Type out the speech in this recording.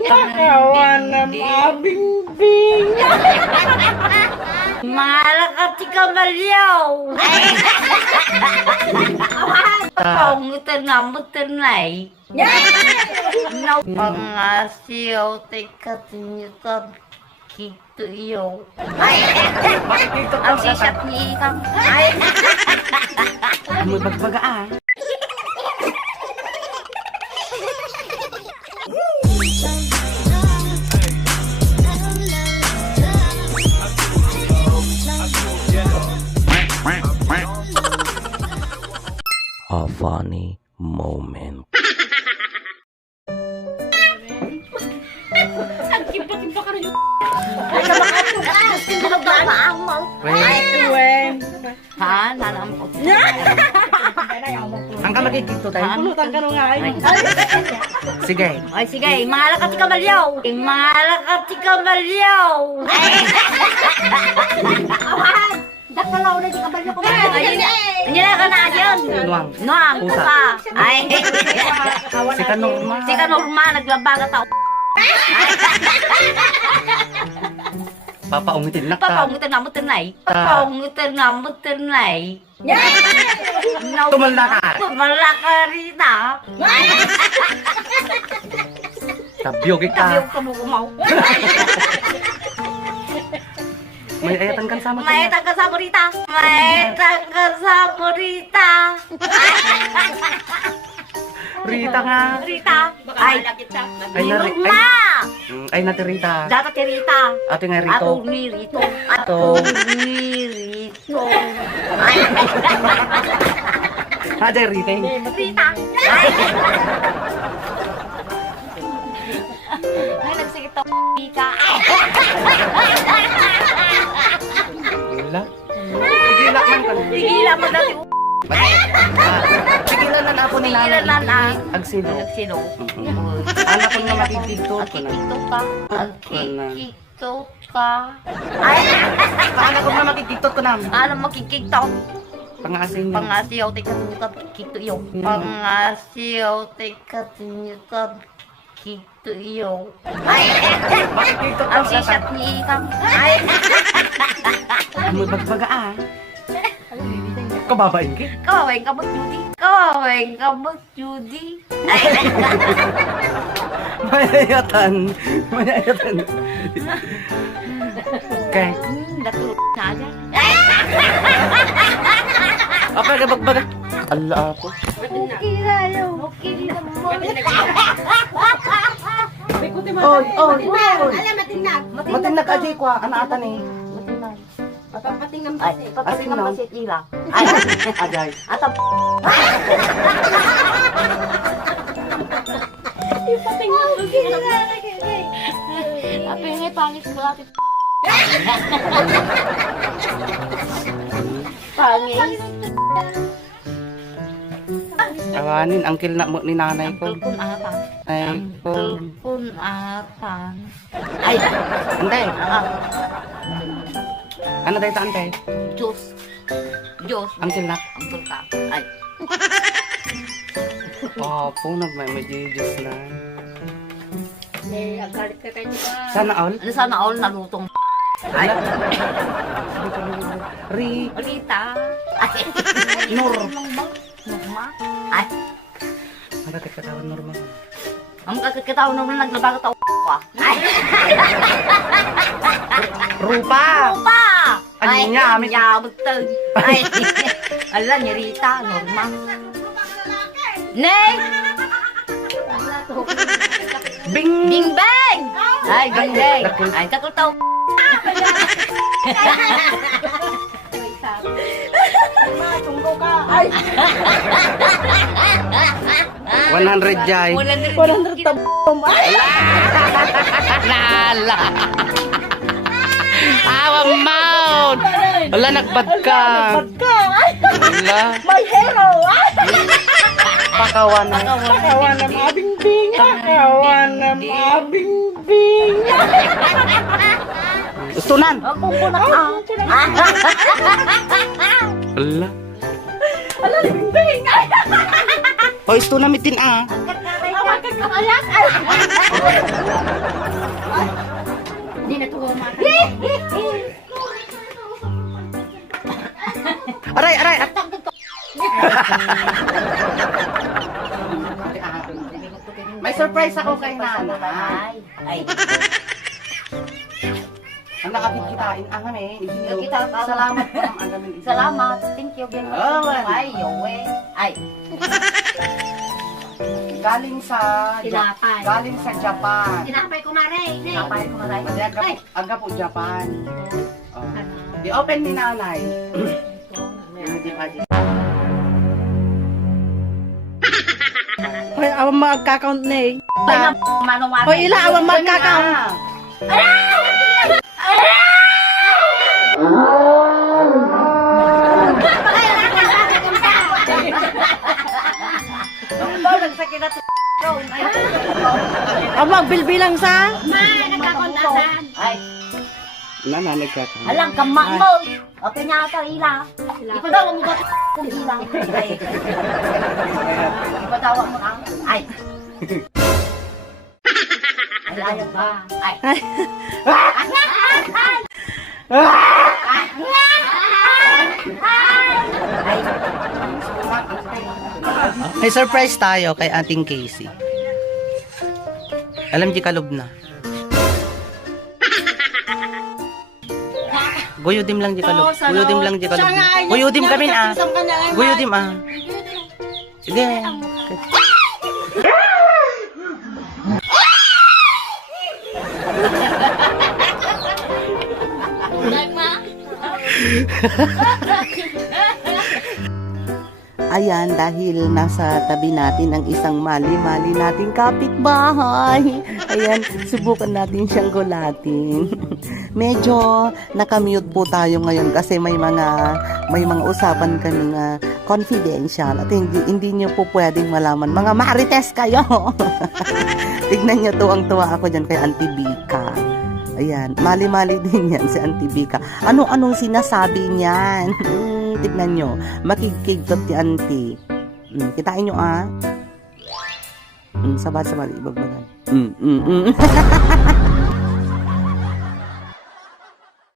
Kawan ng abing-bing. Malakat si Kamalyaw. Pangutan nga mo tanay. Pangasiyaw teka tinyutan kito iyo. Ang sisat ni Ikang. May bagbagaan. A funny moment. Ang kimpa-kimpa ka rin yung... Ay, nakakatukas. Wen. Ha? Nanam ko. Ang ka makikito tayo. Pulutan ka nung nga ay. Sige. Ay, sige. Malakat si Kamalyaw. Malakat si Kamalyaw. Dakalaw na si Kamalyaw ko. Hindi na ka na yun. Nuang. Nuang. Pusa. Pusa. Ay. Si Kanorma. Si Kanorma. Naglabaga tao. Papaungitin na ka. Papaungutan na mo tanay. Papaungutan na mo tanay. Tumalda ka. Tumalda ka rita. Tabyog ka. Tabi yung kabukumaw. May ayatan kan sama Maetang ka sa burita. Maetang ka sa burita. Rita nga. Rita. Ay. Ay, Norma. Ay, nati Rita. Data ti Rita. Ate nga Rito. Ato ni Rito. Ato ni Rito. Ay. Ada Rita. Rita. Ay. Ay, nagsigit ako. Ika. Wala. Tigilak man ka. Tigilan mo dati. Tigilan na ako ni Tigilan na na. Agsino. Nagsino. Anak ko na makikito ko na. Akikito ka. Akikito ka. Ay. Anak ko na makikito ko na. Ano makikita? Pangasiw niyo. Pangasiyaw teka tinyutan kito iyo. Pangasiyaw teka tinyutan kito iyo. Ay. Makikito ko Ang sa sisat ni Ikang. Ay. May bagbagaan. Kababain ka. Kawaweng ka ba, Judy? Kawaweng ka ba, Judy? Ay. Mayayatan. Mayayatan. Okay. Natulog na dyan. Apa ka bagbaga? Ala ako. Okay na yun. Okay na mo. Oy, oy. Alam, matinag. Matinag ka di ko, ana ata ni. Matinag. Papatingnan Ay, kasi. papasin Asin, no? naman si Tila. Ay, Ajay. atap. Patingnan kasi. Tapi ngay pangis ko natin. Pangis. Awanin, angkil na mo ni nanay ko. Angkol kun atan. Ay, Angkol ko. kun atan. Ay, Antay. ah, Ano tayo ta antay? Diyos. Diyos. Angkil na. Angkol ka. Ay, Opo, may Diyos na. Eh, agalit ka kayo ba? Sana all? ano sana all nalutong. Ay, Rita. Ay, Nur. Norma. Ay, Marating katawan normal. ang kakakitaw naman naglabaga tao pa. Ay, Rupa! pa! Ano Ay, niya, amin? yabutag. Ay, ala ni Rita, Norma. Nay! Bing! Bing bang! Ay, bing bang! Ay, takot tao. Tunggo ka. Ay, 100 jay. 100 tabom. Ay, Lala! Awang maut! Wala, nagbad ka. ka. Ay, Wala. my hero. Ay, Pakawan na. kawan ng abing-bing. Kawan ng abing-bing. Gustunan. Ako po na ka. Ala. Hoy, gustunan mitin ah. Hindi na tuwa mga Aray, aray. May surprise ako kay nanay. Ay. Ang nakapagkitain ang kami. Kita ka. Salamat po ang agamin. Salamat. Thank you. Oh, man. Ay, yowe. Ay. Galing sa Tinapay. Galing sa Japan. Tinapay ko mare. Napay ko na Hindi, aga po Japan. Oh. Di open ni nanay. Di pa di. Hoy, awang magka-count na eh. Manong Hoy, ila, awang magka-count. Awang bilbilang sa? Nagkakontasan. Ay. Nana, nagkakaroon. Alang kamak mo. Okay na ka ila. Ipadawa mo ba kung ila? Ay. Ipadawa mo ang. Ay. Ayaw ba? Ay. May surprise tayo kay ating Casey. Alam di kalob na. Guyudim lang di kalob. Guyudim lang di kalob. Guyudim kami ah. Guyudim ah. Sige. Ayan, dahil nasa tabi natin ang isang mali-mali nating kapitbahay. Ayan, subukan natin siyang gulatin. Medyo nakamute po tayo ngayon kasi may mga usapan kaming confidential at hindi niyo po pwedeng malaman. Mga marites kayo. Tignan niyo to, ang tuwa ako dyan kay Auntie Bika. Ayan, mali-mali din yan si Auntie Bika. Ano-anong sinasabi niyan? Tignan nyo, makikigtot ni Auntie. Kitain nyo ah. Sabad-sabad, ibagbagan.